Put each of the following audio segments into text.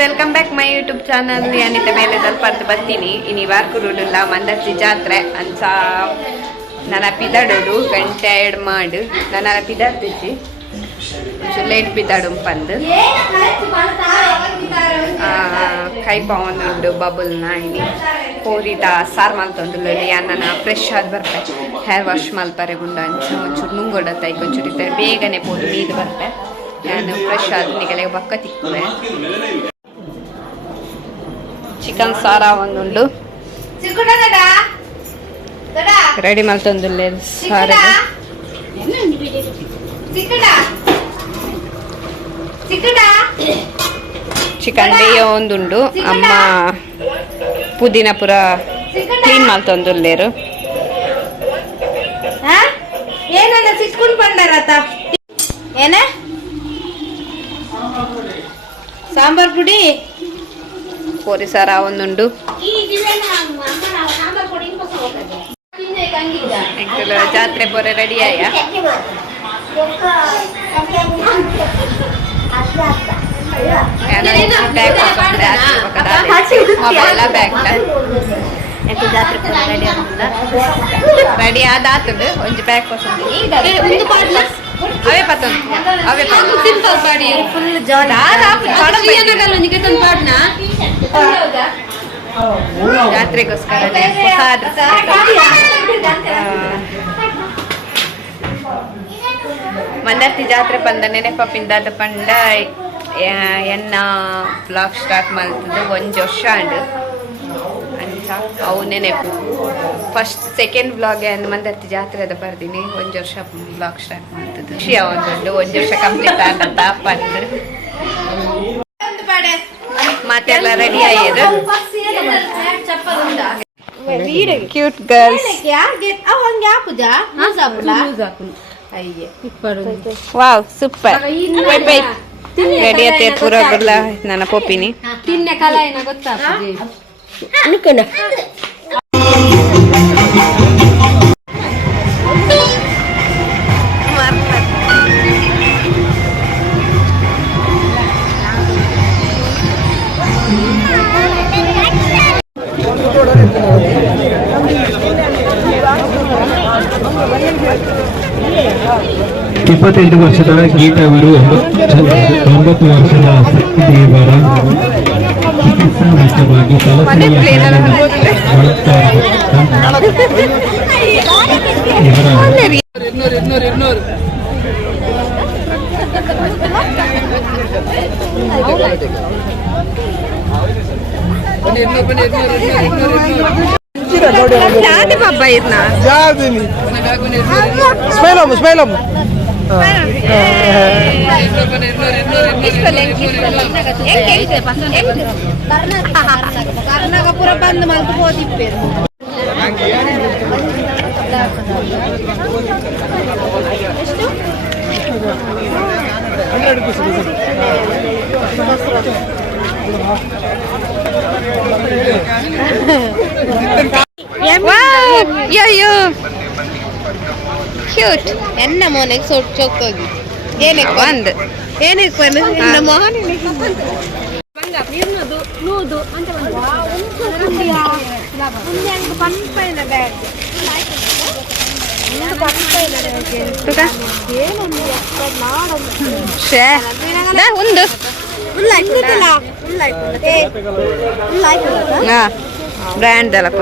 Welcome back my YouTube channel Anitha ಮೇಲೆ ಸ್ವಲ್ಪ ಬರ್ತೀನಿ. ಇನ್ನು ವಾರ್ಕುರುಡುಲ್ಲ ಮಂದರ್ಸಿ ಜಾತ್ರೆ. ಅಂಚ ನನ್ನ ಪಿದಾಡೋದು ಗಂಟೆ ಎರಡು ಮಾಡು. ನನ್ನ ಪಿದಾಡ್ತಿದ್ದಿ ಒಂಚೂರು ಲೇಟ್ ಪಿದಾಡು ಪಂದು. ಕೈ ಬಬುಲ್ನ ನಾಯಿ ಕೋರಿದ ಸಾರು ಮಲ್ತೊಂದುಲ್ಲ ಅನ್ನನ ಫ್ರೆಶ್ ಆದ್ ಬರ್ತೆ. ಹೇರ್ ವಾಶ್ ಮಲ್ತಾರೆ ಗುಂಡ ಅಂಚು ಒಂಚೂರು ನುಂಗೊಡತ್ತ ಒಂಚೂರು ಬೇಗನೆ ಪೋದು ನೀರು ಬರ್ತೆ. ನಾನು ಫ್ರೆಶ್ ಆದ ಬಕ್ಕ ತಿಕ್ಕುವೆ. ಚಿಕನ್ ಸಾರ ಒಂದುಂಡು ರೆಡಿ ಮಲ್ತೊಂದುಲ್ಲೆ ಸಾರ ಚಿಕನ್ ಬೇಯ ಒಂದುಂಡು ಅಮ್ಮ ಪುದೀನ ಪುರ ಕ್ಲೀನ್ ಮಲ್ತೊಂದುಲ್ಲೇರು ಏನನ್ನ ಸಿಕ್ಕೊಂಡು ಬಂದಾರತ ಏನ ಸಾಂಬಾರ್ ಪುಡಿ ಕೋರಿ ಸಾರ ಒಂದುಂಡು ಎಂಕುಲು ಜಾತ್ರೆ ಪೊರೆ ರೆಡಿ ಆಯ ಬ್ಯಾಗ್ ಮೊಬೈಲ ಬ್ಯಾಗ್ ರೆಡಿ ಆದ ಆತುಂಡು ಒಂಜಿ ಬ್ಯಾಗ್ ಕೊಸಂದು ಅವೇ ಪತ್ತೊಂದು ಅವೇ ಫುಲ್ ಜಾಲಿ ಜಾತ್ರೆಗೋಸ್ಕರ ಹೊಸ ಮಂದರ್ತಿ ಜಾತ್ರೆ ಪಂದ ನೆನಪ ಪಿಂದಾದ ಪಂಡ ಎನ್ನ ಬ್ಲಾಗ್ ಸ್ಟಾರ್ಟ್ ಮಾಡ್ತದ್ದು ಒಂದು ವರ್ಷ ಅಂಡ್ ಅವು ನೆನಪು. ಫಸ್ಟ್ ಸೆಕೆಂಡ್ ಬ್ಲಾಗ್ ಏನು ಜಾತ್ರೆ ಜಾತ್ರೆದ ಬರ್ದೀನಿ ಒಂದು ವರ್ಷ ಬ್ಲಾಗ್ ಸ್ಟಾರ್ಟ್ ಖುಷಿ ಒಂದುಂಡು ಒಂದು ವರ್ಷ ಕಂಪ್ಲೀಟ್ ಆಗಂತ ಪಂಡ್. ಮತ್ತೆಲ್ಲ ready ಆಯ್ಯದು cute girls wow super ready ಆತೆ ಪೂರ ಬಲ್ಲ ನನ್ನ ಪೋಪಿನಿ. ತಿನ್ನೆ ಕಲ ಏನ ಗೊತ್ತಾ ಇಪ್ಪತ್ತೆಂಟು ವರ್ಷದ ಗೀತಾ ಅವರು ಒಂಬತ್ತು ವರ್ಷದ ದೇವರ ಚಿಕಿತ್ಸಾ ವೆಚ್ಚವಾಗಿ ತಲಸರಿಯ ಬಳಸ್ತಾ ಇವರ ಯಾವ್ದು ಬಾಬಾ ಇದ್ನ ಜಾದಿನಿ ಸ್ಮೈಲಮ್ಮ ಸ್ಮೈಲಮ್ಮ ಕರ್ನಾಟಕಪುರ ಬಂದು ಮಲ್ತು ಹೋದಿಪ್ಪೇರು ಅಯ್ಯೋ ಕ್ಯೂಟ್ ಎನ್ನ ಮೋನೆಗೆ ಸೊಟ್ಟು ಚೊಕ್ಕೋಗಿ ಏನಕ್ಕೆ ಒಂದು ಏನಕ್ಕೆ ಬಂದು ಎನ್ನ ಮೋಹನ್ ತುಕ ಶೇ ದ ಒಂದು ಹಾ ಬ್ರ್ಯಾಂಡ್ ಅಲ್ಲಪ್ಪ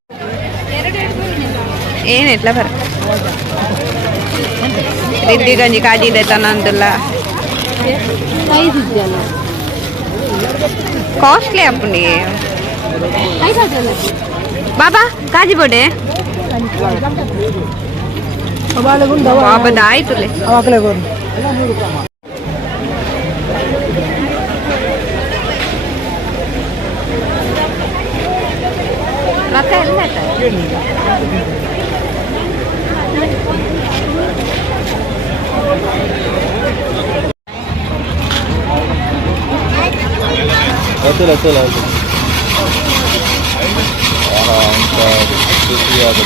ಏನು ಎಟ್ಲ ಬರ ರಿದ್ದಿ ಗಂಜಿ ಕಾಜಿ ದೇತಾನ ಅಂದಿಲ್ಲ ಕಾಸ್ಟ್ಲಿ ಅಪ್ಪನಿ ಬಾಬಾ ಕಾಜಿ ಬೋಡೆ ಆಯ್ತು ಮತ್ತೆ ಎಲ್ಲ ಗೊತ್ತಿಲ್ಲ ಗೊತ್ತಿಲ್ಲ ಅಂತ ಖುಷಿಯಾದ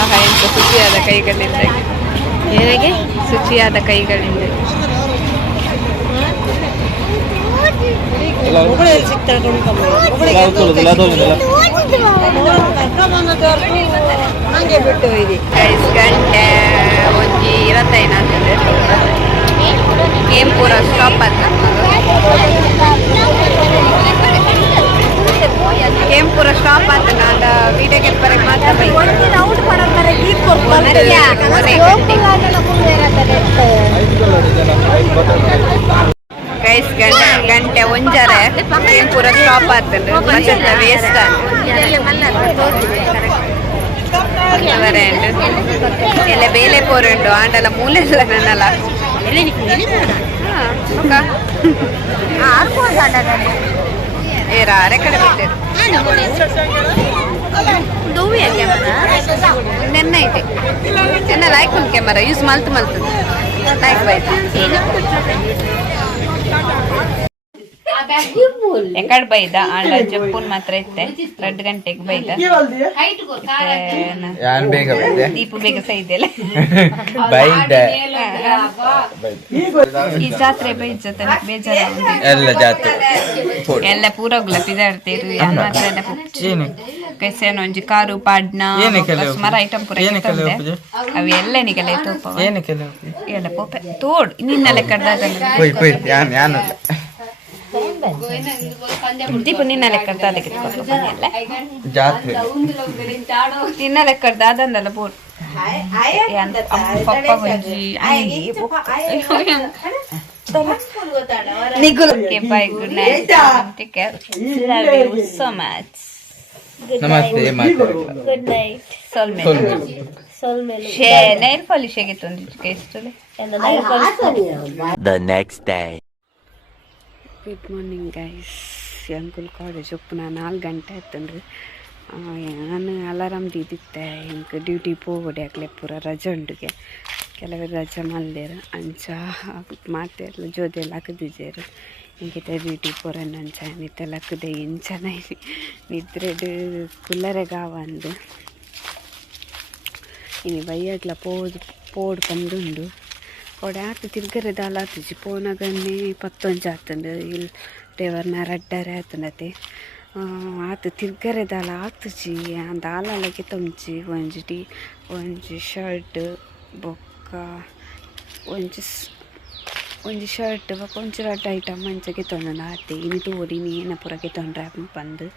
ಆಹಾ ಎಂತ ಶುಚಿಯಾದ ಕೈಗಳಿಂದ. ಏನಿಗೆ? ಶುಚಿಯಾದ ಕೈಗಳಿಂದ. ಗಂಟೆ ಒಂಜಿ ಇರತ್ತೈನ ಅಂತಂದ್ರೆ ಗೇಮ್ ಪೂರ ಸ್ಟಾಪ್ ಅಂತ ಗೇಮ್ ಪೂರ ಸ್ಟಾಪ್ ಅಂತ ನಾಡ ವಿಡಿಯೋ ಗೇಮ್ ಬರಕ್ಕೆ ಮಾತ್ರ ಬೈಕ್ ಗೈಸ್ ಗಂಟೆ ಗಂಟೆ ಒಂಜರೆ ಗೇಮ್ ಪೂರ ಸ್ಟಾಪ್ ಆಗ್ತದೆ ಮತ್ತೆ ವೇಸ್ಟ್ ಅವರೇ ಎಲ್ಲ ಬೇಲೆ ಪೋರುಂಡು ಆಂಡಲ ಮೂಲೆಲ್ಲ ನನ್ನಲ್ಲ ಏರ ಅರೆ ಕಡೆ ಬಿಟ್ಟೇರು ನೆನ್ನ ಐತೆ ನೆನ್ನ ಲೈಕ್ ಉಂಟು ಕ್ಯಾಮರಾ ಯೂಸ್ ಮಲ್ತು ಮಲ್ತದ ಲೈಕ್ ಬೈತು ಎಕಡ್ ಬೈದ ಆಂಡ ಜಪ್ಪುನ್ ಮಾತ್ರ ಇತ್ತೆ ಎರಡು ಗಂಟೆಗೆ ಬೈದ. ಮತ್ತೆ ಯಾನ್ ಬೇಗ ಬಂದೆ? ದೀಪು ಬೇಗ ಸೈದೆಲ್ಲ ಬೈದೆ. ಈ ಜಾತ್ರೆ ಬೈಜತ ಬೇಜಾರ ಎಲ್ಲ ಜಾತ್ರೆ. ಎಲ್ಲ ಪೂರ ಪಿದಾಡ್ತೇರು ಮಾತ್ರ ಎಲ್ಲ ಕೈಸೇನ ಒಂಜಿ ಕಾರು ಪಾಡ್ನ ಮರ ಐಟಮ್ ಪೂರ. ಅವು ಎಲ್ಲ ನಿಗಲೆ ತೋಪ ಎಲ್ಲ ಪೋಪೆ. ತೋಡ್ ನಿನ್ನ ಯಾನ್ ದೀಪು ನಿನ್ನ ಲೆಕ್ಕದ ಅದಕ್ಕೆ ಜಾತ್ರೆ ನಿನ್ನ ಲೆಕ್ಕದ ಅದಂದಲ್ಲ ಬೋಡ್ ಪಪ್ಪ ಒಂಜಿ ಅಂಗಿ Okay, bye. Good night. Take care. Love you so much. ನಮಸ್ತೆ ಮಾತಾಡ Soulmate. Share. Nail polish ಒಂದು ಇಷ್ಟುಲೆ The next day. Good morning guys ಅಂಕುಲ್ college ಒಪ್ಪುನ ನಾಲ್ಕು ಗಂಟೆ ಆಯ್ತಂದ್ರೆ ನಾನು ಅಲಾರಾಮ್ದು ಇದ್ದಿತ್ತೆ ಹಿಂಗೆ ಡ್ಯೂಟಿ ಪೋಗಡೆ ಆಗ್ಲೆ ಪೂರ ರಜೆ ಉಂಡುಗೆ. ಕೆಲವರು ರಜೆ ಮಲ್ದೇರು ಅಂಚ, ಮಾತೆ ಜೋದೆ ಎಲ್ಲ ಹಾಕದಿದ್ದೇರು ಇಂಕಿತ ಡ್ಯೂಟಿ ಪೋರನ್ನ ಅಂಚ ನಿತ್ತೆಲ್ಲ ಹಾಕದೆ ಇಂಚನ ನಿದ್ರೆಡು ಕುಲ್ಲರೆಗಾವ ಅಂದು. ಇನ್ನು ಬೈಯಾಗ್ಲ ಪೋದು, ಪೋಡ್ ಪಂದುಂಡು ಕೊಡೆ ಆತು ತಿರ್ಗರೆ ದಾಲ ಆತುಜಿ ಪೋನಗನ್ನೆ ಪತ್ತೊಂಜಿ ಆತಂಡು ಇಲ್ಲಿ ಟೇವರ್ನ ರಡ್ಡರೆ ಆತಂಡತೆ ಆತು ತಿರ್ಗರೆ ದಾಲ ಆತುಜಿ ಆ ದಾಲಗೆ ತೊಂಜಿ, ಒಂಜಿ ಟಿ ಒಂಜಿ ಶರ್ಟ್, ಬೊಕ್ಕ, ಒಂಜಿ ಒಂಜಿ ಶರ್ಟ್, ಬೊಕ್ಕ ಒಂಜಿ ಐಟಮ್ ಮಂಚಗೆ ತೊಂದು ಆತೆ. ಇನಿ ತೋಡಿ ನೀನ ಪುರಕ್ಕೆ ತೊಂಡ್ರೆ ಬಂದು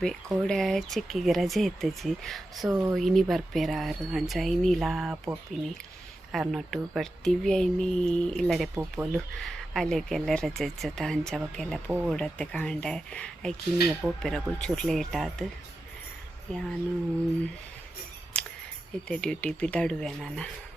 ಬೆ, ಕೋಡೆ ಚಿಕ್ಕಿಗೆ ರಜೆ ಇತ್ತಜಿ ಸೊ, ಇನಿ ಬರ್ಪೇರಾರು ಅಂಚ ಇನಿಲ ಪೋಪಿನಿ. ಅರ್ನೊಟ್ಟು ದಿವ್ಯ ಇನಿ ಇಲ್ಲಡೆ ಪೋಪೋಲು. ಅಲ್ಲಿಗೆಲ್ಲ ರಜೆ ಇಜ್ಜತ ಅಂಚವಕ್ಕೆಲ್ಲ ಪೋಡತ್ತೆ ಕಾಂಡೆ. ಐಕಿನಿಯ ಪೋಪೆರಗು ಚೂರು ಲೇಟ್ ಆದು. ಯಾನು ಇತ್ತೆ ಡ್ಯೂಟಿ ಬಿದ್ದಾಡುವೆ ನಾನು.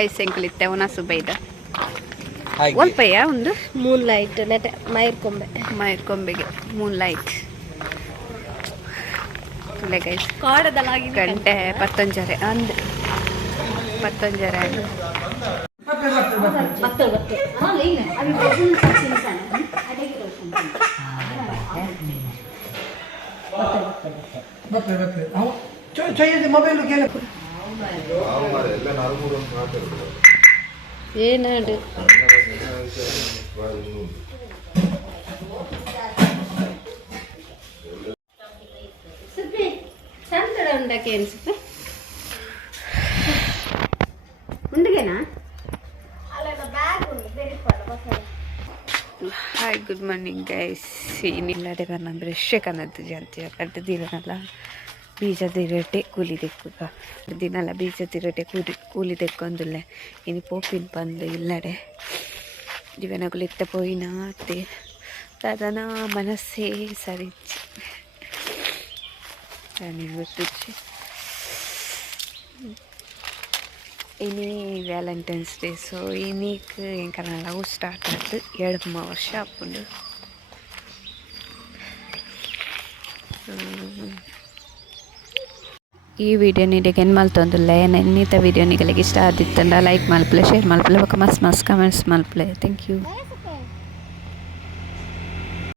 ಗೈಸ್ ಎಂಕುಲಿತ್ತೆ ಬೈದ ಸುಬೈದ ಒಲ್ಪಯ್ಯ ಒಂದು ಮೂನ್ ಲೈಟ್ ನೆಟೆ ಮೈರ್ಕೊಂಬೆ ಮೈರ್ಕೊಂಬೆಗೆ ಮೂನ್ ಲೈಟ್ ಗಂಟೆ ಪತ್ತೊಂಜರೆ ಅಂದ್ರೆ ಪತ್ತೊಂಜರೆ ಅದು. ಮೊಬೈಲ್ ಏನಾಡು? ಉಂಡಕ್ಕೆ ಉಂಡಿಗೆನಾ? ಹಾಯ್ ಗುಡ್ ಮಾರ್ನಿಂಗ್ ಗೈಸ್ ಏನಿಲ್ಲ ನನ್ನ ಬ್ರಷ್ ಕನ್ನದ್ದು ಜಾಂತಿ ಕಡ್ಡು ದಿನಲ್ಲ ಬೀಜದ ಇರಟೆ ಕೂಲಿ ತೆಕ್ಕುಗ ದಿನಲ್ಲ ಬೀಜದ ಇರಟೆ ಕೂಲಿ ಕೂಲಿ ತೆಕ್ಕೊಂದುಲ್ಲ ಇನ್ನು ಪೋಪಿನ ಬಂದು ಇಲ್ಲಡೆ ದಿವನಗಳು ಇತ್ತ ಪೋಯಿನ ಅತ್ತೆ ಅದನ ಮನಸ್ಸೇ ಸರಿಚ್ಚಿ ನನಗೆ ಗೊತ್ತಿಚ್ಚಿ ಇನಿ Valentine's day so ಇನ್ನೀಕ್ ಎಂಕ love start ಆಯ್ತು ಎರಡು ಮೂರು ವರ್ಷ ಆಪುಂಡು ಈ ವಿಡಿಯೋ ನಿನಗೆ ಏನು ಮಲ್ತೊಂದಿಲ್ಲ ಇನ್ನಿತ ವಿಡಿಯೋ ನಿಗಳಿಗೆ ಇಷ್ಟ ಆದಿತ್ತಂಡ ಲೈಕ್ ಮಲ್ಪಲೆ ಶೇರ್ ಮಲ್ಪಲೆ ಬೊಕ್ಕ ಮಸ್ತ್ ಮಸ್ತ್ ಕಮೆಂಟ್ಸ್ ಮಲ್ಪಲೆ ಥ್ಯಾಂಕ್ ಯು